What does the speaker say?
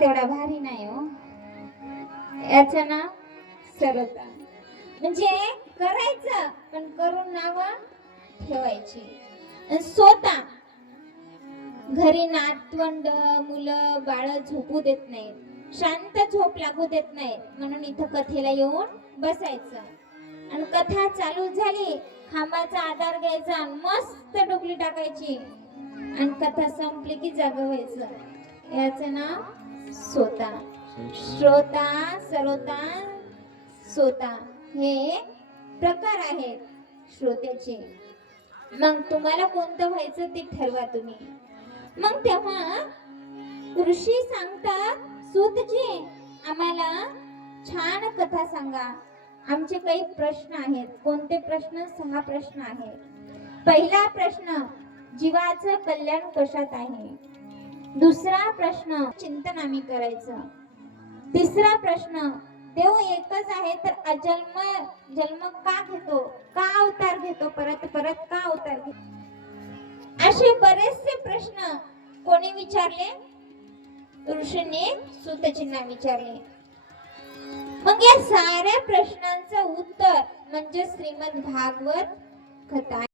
तेवढा भारी नाही हो. याचं नाव सरलता. म्हणजे करायचं पण करून नाव ठेवायची. स्वतः घरी नातवंड मुलं बाळ झोपू देत नाहीत, शांत झोप लागू देत नाहीत, म्हणून इथं कथेला येऊन बसायचं. आणि कथा चालू झाली, खांबाचा आधार घ्यायचा, मस्त डुबली टाकायची आणि कथा संपली की जागं व्हायचं. याचं नाव सोता. श्रोता सरोता सोता हे प्रकार आहेत श्रोत्याचे. मग तुम्हाला कोणतं व्हायचं ते ठरवा तुम्ही. मग तेव्हा ऋषी सांगतात, सूतजी आम्हाला छान कथा सांगा, आमचे काही प्रश्न आहेत. कोणते प्रश्न? 6 प्रश्न आहेत. पहिला प्रश्न, जीवाचं कल्याण कशात आहे? दुसरा प्रश्न, चिंतन आम्ही करायचं. तिसरा प्रश्न, देव एकच आहे तर जन्म का घेतो, का अवतार घेतो, परत परत का अवतार घेतो? असे बरेचसे प्रश्न कोणी विचारले? ऋषींनी सूतजींना विचारले. मग या साऱ्या प्रश्नांचं उत्तर म्हणजे श्रीमद भागवत कथा.